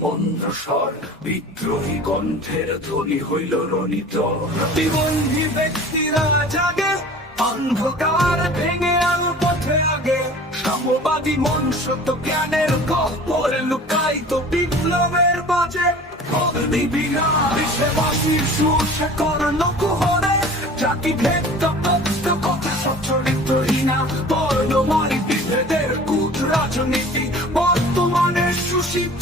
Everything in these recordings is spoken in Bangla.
মন্দ্র স্বর। বিদ্রোহী গন্ধের ধ্বনি হইল রনিত প্রতিবন্ধী ব্যক্তিরা জাগে, অন্ধকার ভেঙে আলো পথে আগে। সাম্যবাদী মনুষ্যত্ব জ্ঞানের গহ্বর লুকায়িত বিপ্লবের বাজে অগ্নি বিশ্ববাসীর সুর লোকহরে জাতি ভেদ তত্ত্ব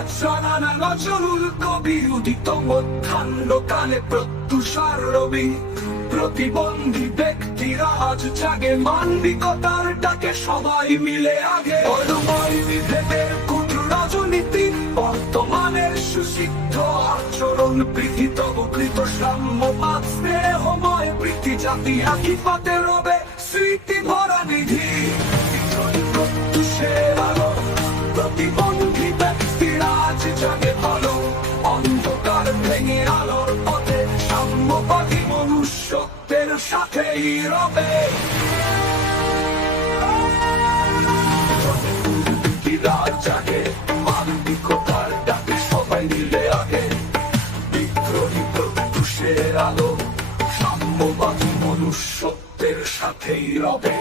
নচনা নচরুল কবি উদিত মধ্যাহ্নকালে প্রত্যুষার রবি। প্রতিবন্ধী জাগে মানবিকতার ডাকে সবাই মিলে আগে। বিভেদের রাজনীতি, বর্তমানের সুসিদ্ধ আচরণ স্নেহময় প্রীতি জাতি রবে স্মৃতি ভরা নিধি। প্রত্যুষের আলো রবে প্রতিবন্ধীরা ডাকে সবাই মিলে আগে বিদ্রোহী প্রত্যুষের আলো সাম্যবাদী মনুষ্যত্বের সাথেই রবে